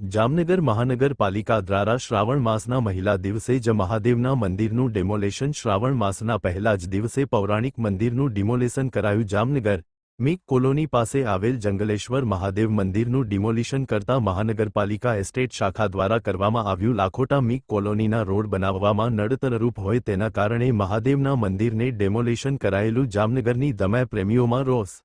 જામનગર મહાનગરપાલિકા દ્વારા શ્રાવણ માસના મહિલા દિવસે જ મહાદેવના મંદિરનું ડેમોલેશન શ્રાવણ માસના પહેલા જ દિવસે પૌરાણિક મંદિરનું ડિમોલેશન કરાયું જામનગર મીક કોલોની પાસે આવેલ જંગલેશ્વર મહાદેવ મંદિરનું ડિમોલિશન કરતા મહાનગરપાલિકા એસ્ટેટ શાખા દ્વારા કરવામાં આવ્યું લાખોટા મીક કોલોનીના રોડ બનાવવામાં નડતરરૂપ હોય તેના કારણે મહાદેવના મંદિરને ડેમોલેશન કરાયેલું જામનગરની દમય પ્રેમીઓમાં રોષ